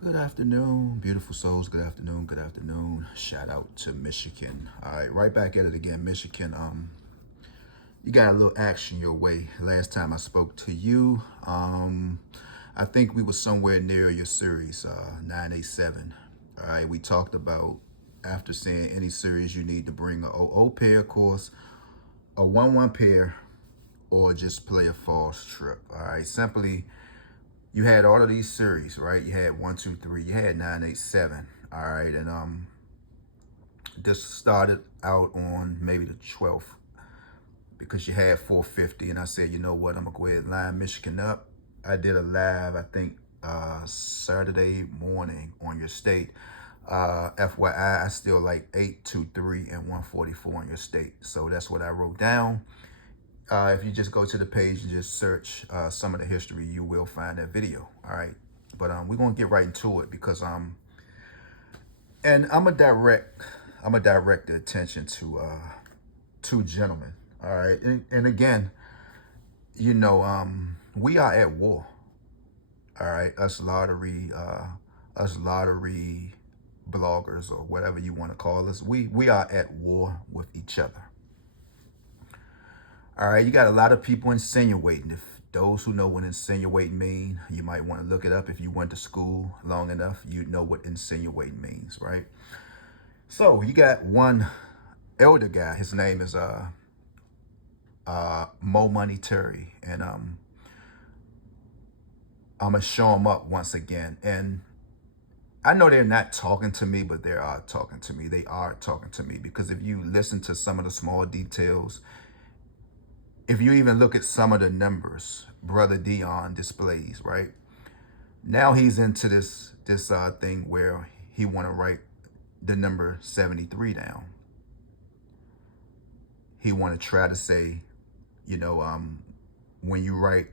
Good afternoon, beautiful souls. Good afternoon. Good afternoon. Shout out to Michigan. All right, right back at it again, Michigan. You got a little action your way. Last time I spoke to you, I think we were somewhere near your series, 987. All right, we talked about after saying any series you need to bring a O pair, of course, a 1-1 pair, or just play a false trip. All right, simply you had all of these series, right? You had 1, 2, 3. You had 987. All right, and this started out on maybe the 12th because you had 450, and I said, you know what? I'm gonna go ahead and line Michigan up. I did a live, I think, Saturday morning on your state. FYI, I still like 823 and 144 on your state, so that's what I wrote down. If you just go to the page and just search some of the history, you will find that video. All right, but we're gonna get right into it because and I'm gonna direct the attention to two gentlemen. All right, and again, you know, we are at war. All right, us lottery bloggers or whatever you want to call us, we are at war with each other. All right, you got a lot of people insinuating. If those who know what insinuating mean, you might want to look it up. If you went to school long enough, you know what insinuating means, right? So you got one elder guy. His name is Mo Money Terry, and I'm gonna show him up once again. And I know they're not talking to me, but they are talking to me. They are talking to me because if you listen to some of the small details, if you even look at some of the numbers Brother Dion displays, right? Now he's into this thing where he want to write the number 73 down. He want to try to say, you know, when you write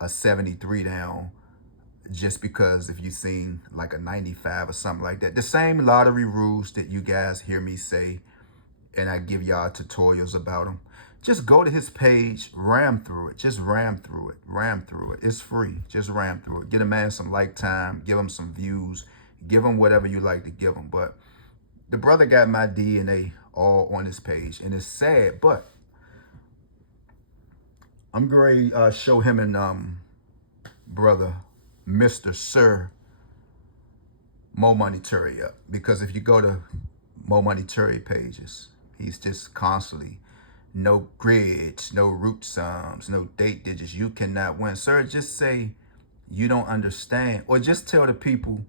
a 73 down, just because if you've seen like a 95 or something like that, the same lottery rules that you guys hear me say, and I give y'all tutorials about them. Just go to his page, ram through it. Just ram through it. It's free. Just ram through it. Get a man some like time. Give him some views. Give him whatever you like to give him. But the brother got my DNA all on his page. And it's sad, but I'm going to show him and brother Mr. Sir Mo Money Terry up. Because if you go to Mo Money Terry pages, he's just constantly no grids, no root sums, no date digits. You cannot win. Sir, just say you don't understand, or just tell the people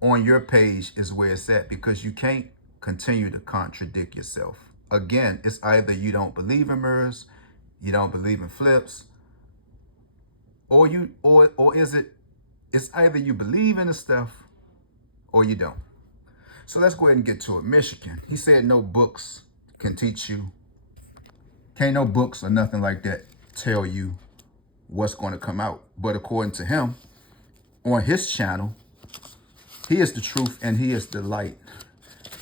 on your page is where it's at, because you can't continue to contradict yourself. Again, it's either you don't believe in mirrors, you don't believe in flips, or it's either you believe in the stuff or you don't. So let's go ahead and get to it. Michigan. He said no books can teach you. Can't no books or nothing like that tell you what's going to come out. But according to him, on his channel, he is the truth and he is the light.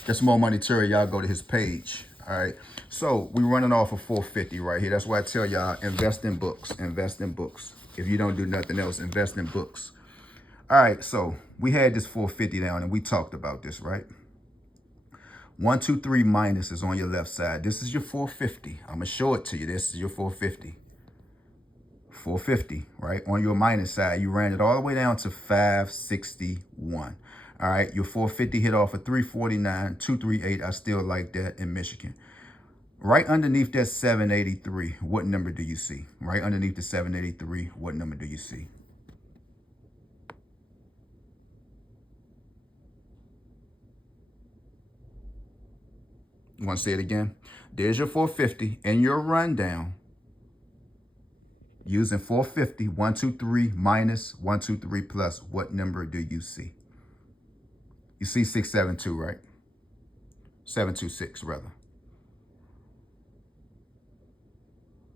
That's Mo Money Terry. Y'all go to his page. All right. So we're running off of 450 right here. That's why I tell y'all, invest in books. Invest in books. If you don't do nothing else, invest in books. All right. So we had this 450 down and we talked about this, right? 1, 2, 3 minus is on your left side. This is your 450. I'm going to show it to you. This is your 450. 450, right? On your minus side, you ran it all the way down to 561. All right, your 450 hit off of 349, 238. I still like that in Michigan. Right underneath that 783, what number do you see? Right underneath the 783, what number do you see? You want to say it again? There's your 450 and your rundown. Using 450, 1, 2, 3 minus 1, 2, 3 plus, what number do you see? You see 672, right? 726, rather.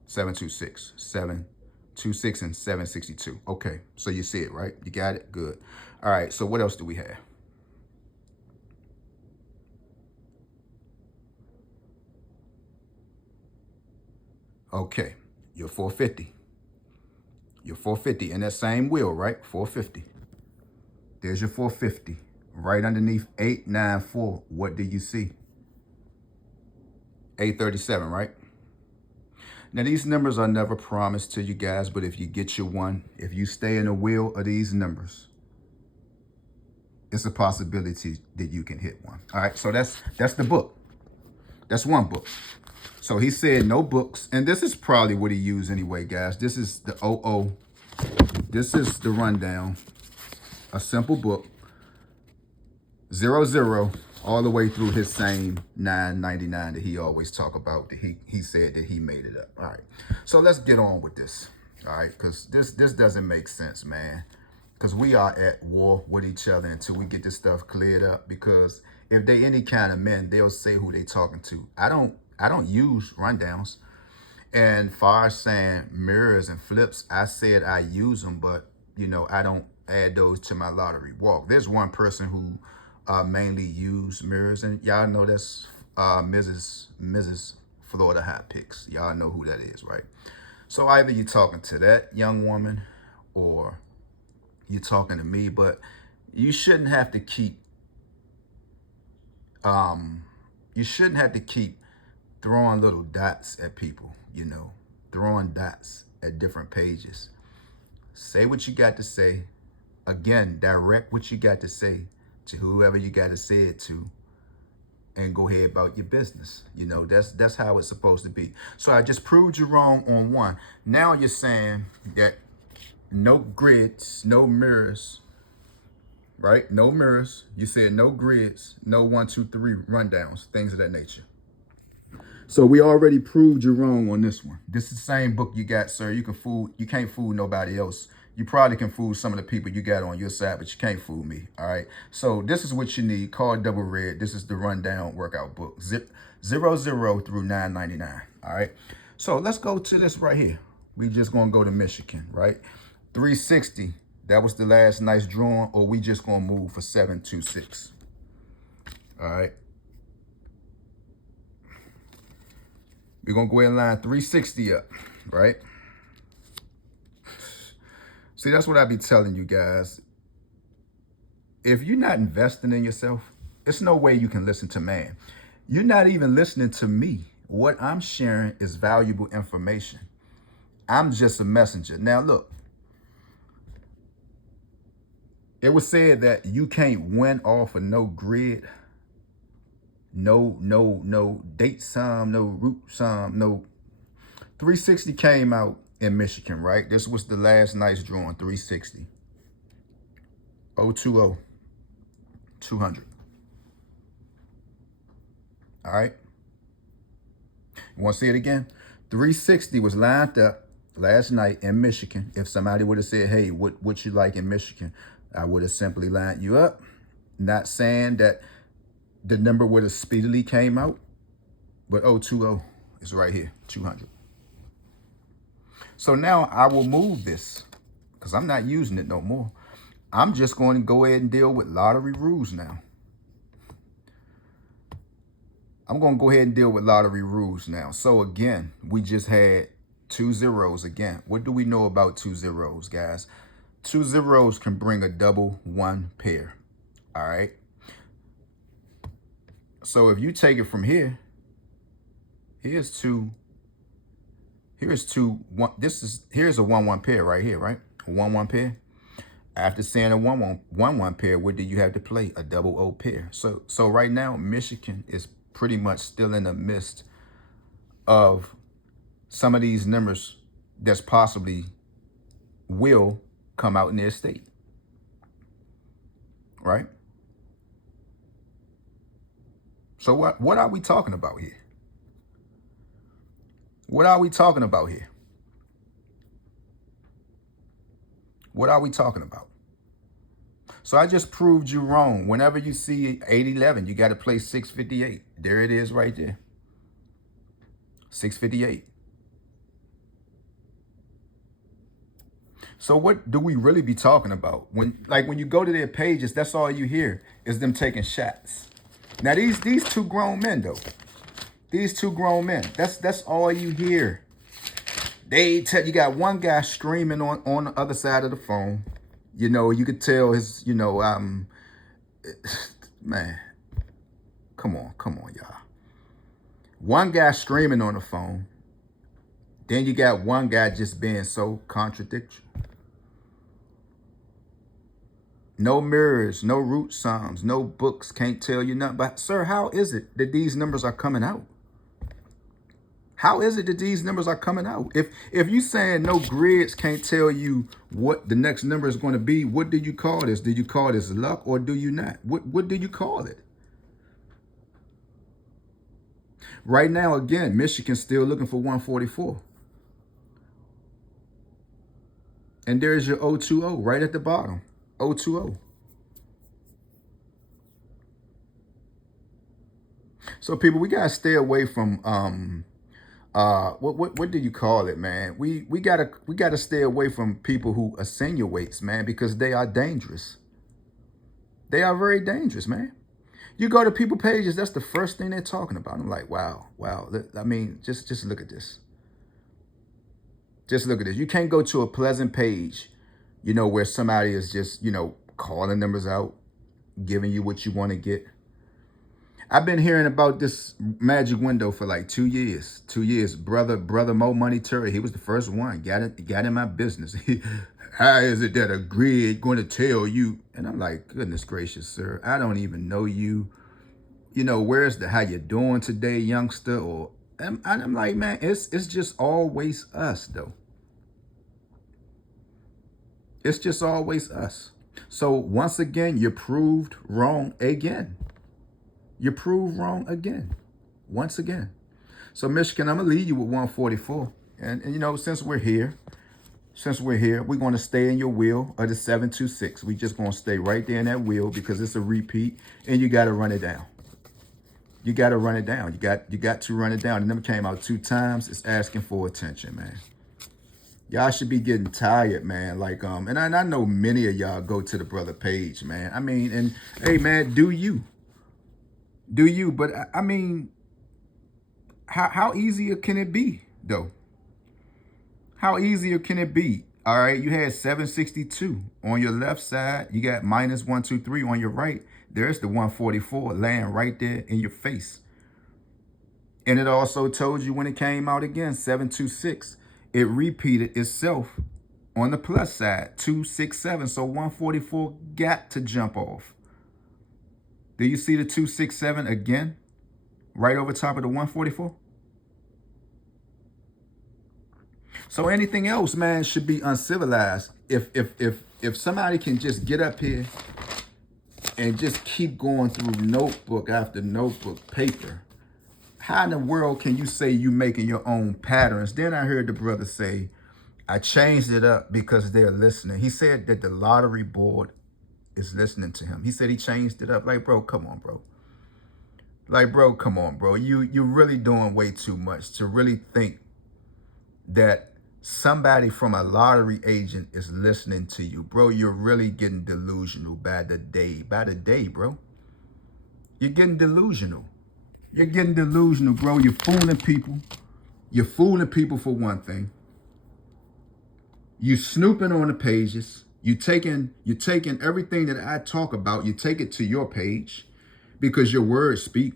726, 726, and 762. Okay, so you see it, right? You got it? Good. All right, so what else do we have? Okay, your 450. Your 450 in that same wheel, right? 450. There's your 450. Right underneath 894, what do you see? 837, right? Now, these numbers are never promised to you guys, but if you get your one, if you stay in the wheel of these numbers, it's a possibility that you can hit one. All right, so that's the book. That's one book. So he said no books, and this is probably what he used anyway, guys. This is the OO. This is the rundown. A simple book. 00 all the way through his same 999 that he always talk about, that he said that he made it up. All right, so let's get on with this. All right, because this doesn't make sense, man, because we are at war with each other until we get this stuff cleared up. Because if they any kind of men, they'll say who they talking to. I don't use rundowns. And far as saying mirrors and flips, I said I use them, but you know, I don't add those to my lottery walk. There's one person who mainly use mirrors, and y'all know that's Mrs. Florida Hot Picks. Y'all know who that is, right? So either you're talking to that young woman or you're talking to me, but you shouldn't have to keep throwing little dots at people, you know, throwing dots at different pages. Say what you got to say. Again, direct what you got to say to whoever you got to say it to, and go ahead about your business. You know, that's how it's supposed to be. So I just proved you wrong on one. Now you're saying that no grids, no mirrors, right? No mirrors. You said no grids, no 1, 2, 3 rundowns, things of that nature. So we already proved you wrong on this one. This is the same book you got, sir. You can't fool nobody else. You probably can fool some of the people you got on your side, but you can't fool me, all right? So this is what you need. Card double red. This is the rundown workout book. 00 through 999, all right? So let's go to this right here. We just gonna go to Michigan, right? 360, that was the last nice drawing, or we just gonna move for 726, all right? We're gonna go ahead and line 360 up, right? See, that's what I be telling you guys. If you're not investing in yourself, there's no way you can listen to man. You're not even listening to me. What I'm sharing is valuable information. I'm just a messenger. Now, look. It was said that you can't win off of no grid, no date sum, no root sum, no. 360 came out in Michigan, right? This was the last nice drawing, 360. 020, 200. All right. You want to see it again? 360 was lined up last night in Michigan. If somebody would have said, hey, what you like in Michigan, I would have simply lined you up. Not saying that the number would have speedily came out, but 020 is right here, 200. So now I will move this because I'm not using it no more. I'm just going to go ahead and deal with lottery rules now. I'm going to go ahead and deal with lottery rules now. So again, we just had 2 zeros again. What do we know about 2 zeros, guys? 2 zeros can bring a double 1 pair. All right. So if you take it from here, here's 2. Here's 2, 1. Here's a 1-1 pair right here, right? A 1-1 pair. After saying a 1-1 pair, what do you have to play? A double O pair. So right now, Michigan is pretty much still in the midst of some of these numbers that's possibly will come out in their state, right? So what are we talking about here? What are we talking about here? What are we talking about? So I just proved you wrong. Whenever you see 811, you got to play 658. There it is right there. 658. So what do we really be talking about? When you go to their pages, that's all you hear is them taking shots. Now these 2 grown men though. These 2 grown men. That's all you hear. You got one guy screaming on the other side of the phone. You could tell his, man, come on, y'all. One guy screaming on the phone. Then you got one guy just being so contradictory. No mirrors, no root psalms, no books can't tell you nothing. But sir, how is it that these numbers are coming out? How is it that these numbers are coming out? If you saying no grids can't tell you what the next number is going to be, what do you call this? Do you call this luck or do you not? What do you call it? Right now, again, Michigan's still looking for 144. And there's your 020 right at the bottom. 020. So people, we gotta stay away from what do you call it, man? We gotta stay away from people who insinuates, man, because they are dangerous. They are very dangerous, man. You go to people pages, that's the first thing they're talking about. I'm like, wow. I mean, just look at this. Just look at this. You can't go to a pleasant page, where somebody is just, calling numbers out, giving you what you want to get. I've been hearing about this magic window for like 2 years. 2 years. Brother Mo Money Terry, he was the first one. Got in my business. How is it that a grid going to tell you? And I'm like, goodness gracious, sir. I don't even know you. Where's how you doing today, youngster? Or I'm like, man, it's just always us, though. It's just always us. So once again, you're proved wrong again. You're proved wrong again. Once again. So Michigan, I'm going to leave you with 144. And since we're here, we're going to stay in your wheel of the 726. We just going to stay right there in that wheel because it's a repeat and you got to run it down. You got to run it down. You got to run it down. The number came out 2 times. It's asking for attention, man. Y'all should be getting tired, man. Like, and I know many of y'all go to the brother page, man. I mean, and hey, man, do you? But I mean, how easier can it be, though? How easier can it be? All right, you had 762 on your left side. You got minus 123 on your right. There's the 144 laying right there in your face. And it also told you when it came out again, 726. It repeated itself on the plus side, 267. So 144 got to jump off. Do you see the 267 again? Right over top of the 144? So anything else, man, should be uncivilized. If somebody can just get up here and just keep going through notebook after notebook paper, how in the world can you say you making your own patterns? Then I heard the brother say, I changed it up because they're listening. He said that the lottery board is listening to him. He said he changed it up. Like, bro, come on, bro. Like, bro, come on, bro. You're really doing way too much to really think that somebody from a lottery agent is listening to you. Bro, you're really getting delusional by the day, bro. You're getting delusional. You're getting delusional, bro. You're fooling people. You're fooling people for one thing. You snooping on the pages. You're taking everything that I talk about, you take it to your page because your words speak,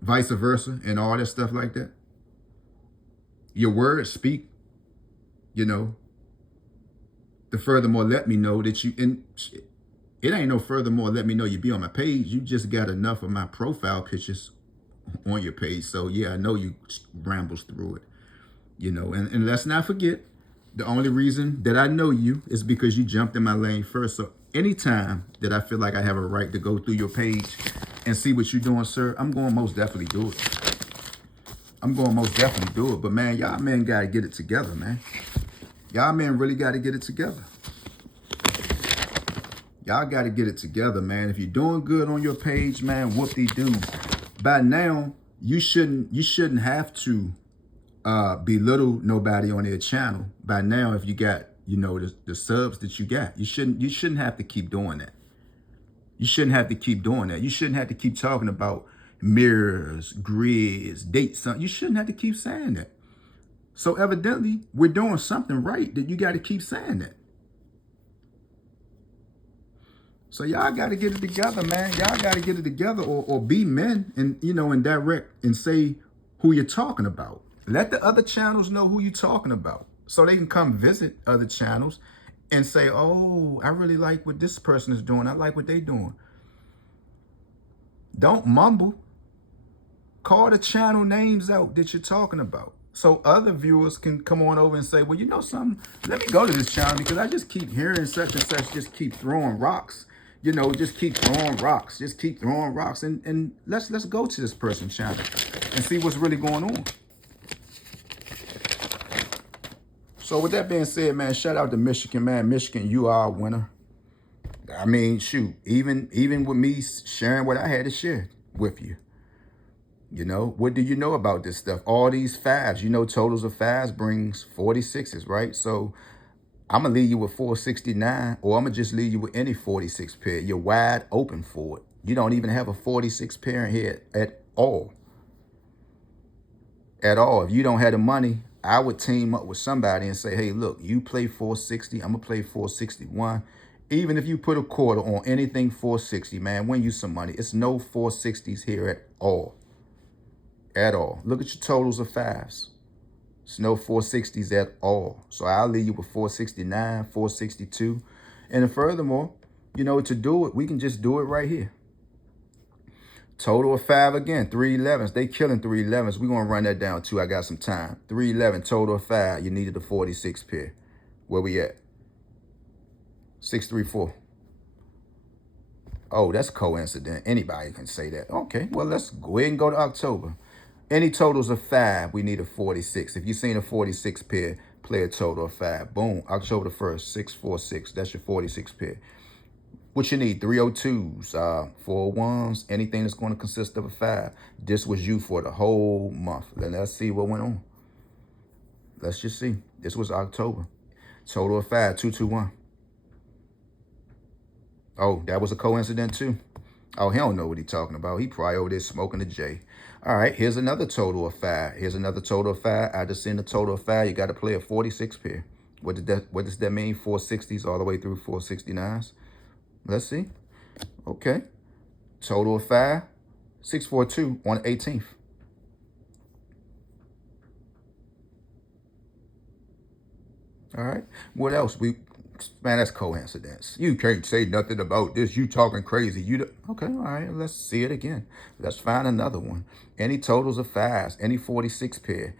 vice versa, and all that stuff like that. Your words speak, the furthermore let me know that it ain't no furthermore let me know you be on my page. You just got enough of my profile pictures on your page. So yeah, I know you rambles through it, and let's not forget, the only reason that I know you is because you jumped in my lane first. So anytime that I feel like I have a right to go through your page and see what you're doing, sir, I'm going to most definitely do it. But man, y'all men got to get it together, man. Y'all men really got to get it together. Y'all got to get it together, man. If you're doing good on your page, man, whoop-de-doo. By now, you shouldn't have to belittle nobody on their channel. By now, if you got, the subs that you got, you shouldn't have to keep doing that. You shouldn't have to keep doing that. You shouldn't have to keep talking about mirrors, grids, dates. You shouldn't have to keep saying that. So evidently, we're doing something right that you got to keep saying that. So y'all got to get it together, man. Y'all got to get it together, or be men and, and direct and say who you're talking about. Let the other channels know who you're talking about so they can come visit other channels and say, oh, I really like what this person is doing. I like what they're doing. Don't mumble. Call the channel names out that you're talking about so other viewers can come on over and say, well, you know something? Let me go to this channel because I just keep hearing such and such just keep throwing rocks. Just keep throwing rocks. Just keep throwing rocks. And let's go to this person's channel and see what's really going on. So with that being said, man, shout out to Michigan, man. Michigan, you are a winner. I mean, shoot, even with me sharing what I had to share with you. What do you know about this stuff? All these fives, totals of fives brings 46s, right? So I'm going to leave you with 469, or I'm going to just leave you with any 46 pair. You're wide open for it. You don't even have a 46 pair in here at all. At all. If you don't have the money, I would team up with somebody and say, hey, look, you play 460. I'm going to play 461. Even if you put a quarter on anything 460, man, win you some money. It's no 460s here at all. At all. Look at your totals of fives. It's no 460s at all. So I'll leave you with 469, 462. And furthermore, to do it, we can just do it right here. Total of 5 again, 311s. They killing 311s. We're going to run that down too. I got some time. 311, total of 5. You needed a 46 pair. Where we at? 634. Oh, that's coincident. Anybody can say that. Okay, well, let's go ahead and go to October. Any totals of 5, we need a 46. If you've seen a 46 pair, play a total of 5. Boom, October the 1st, 646. That's your 46 pair. What you need, 302s, 401s, anything that's going to consist of a 5. This was you for the whole month. Then let's see what went on. Let's just see. This was October. Total of 5, 221. Oh, that was a coincidence too. Oh, he don't know what he's talking about. He probably over there smoking a J. All right, here's another total of 5. Here's another total of 5. I just seen the total of 5. You got to play a 46 pair. What does that mean? 460s all the way through 469s. Let's see. Okay. Total of 5. 642 on the 18th. All right. What else? Man, that's coincidence. You can't say nothing about this. You talking crazy. Okay, all right. Let's see it again. Let's find another one. Any totals of 5s. Any 46 pair.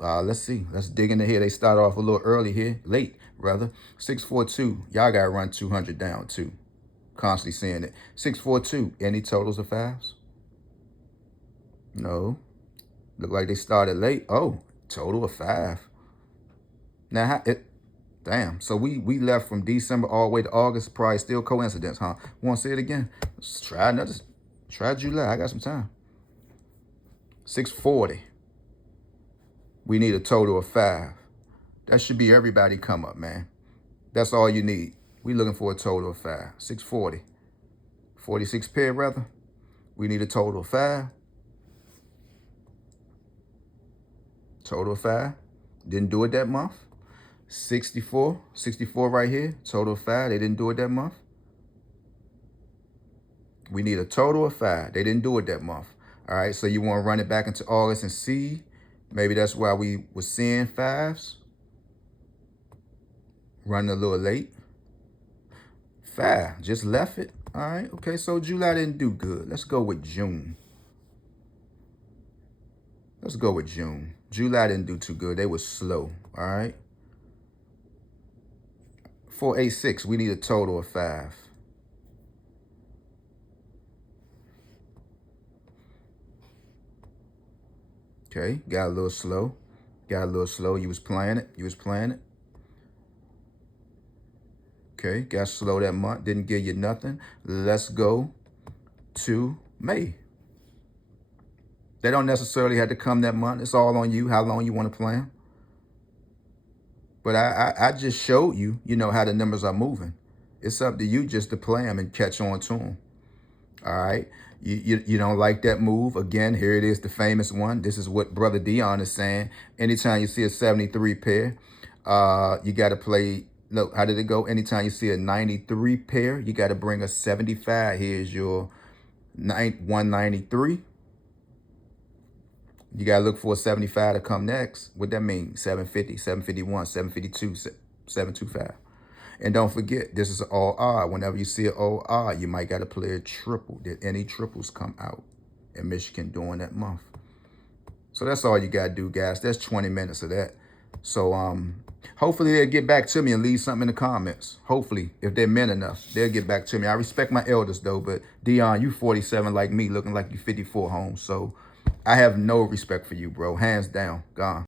Let's see. Let's dig into here. They start off a little early here. Late, rather. 642. Y'all got to run 200 down, too. Constantly saying it. 642. Any totals of 5s? No. Look like they started late. Oh, total of 5. Now, damn. So we left from December all the way to August. Probably still coincidence, huh? Want to say it again? Let's try another. Try July. I got some time. 640. We need a total of 5. That should be everybody come up, man. That's all you need. We looking for a total of 5. 640. 46 pair, rather. We need a total of 5. Total of 5. Didn't do it that month. 64 right here, total of 5. They didn't do it that month. We need a total of 5. They didn't do it that month. All right, so you want to run it back into August and see. Maybe that's why we were seeing 5s. Running a little late. 5, just left it. All right, okay, so July didn't do good. Let's go with June. Let's go with June. July didn't do too good. They were slow, all right? 486, we need a total of 5. Okay, got a little slow. Got a little slow. You was playing it. You was playing it. Okay, got slow that month. Didn't give you nothing. Let's go to May. They don't necessarily have to come that month. It's all on you, how long you want to play them. But I just showed you, how the numbers are moving. It's up to you just to play them and catch on to them. All right. You don't like that move. Again, here it is, the famous one. This is what Brother Dion is saying. Anytime you see a 73 pair, you got to play Look, how did it go? Anytime you see a 93 pair, you got to bring a 75. Here's your 193. You got to look for a 75 to come next. What that mean? 750, 751, 752, 725. And don't forget, this is all odd. Whenever you see an all odd, you might got to play a triple. Did any triples come out in Michigan during that month? So that's all you got to do, guys. That's 20 minutes of that. So hopefully they'll get back to me and leave something in the comments. Hopefully, if they're men enough, they'll get back to me. I respect my elders, though. But, Dion, you 47 like me, looking like you 54, home. So I have no respect for you, bro. Hands down. Gone.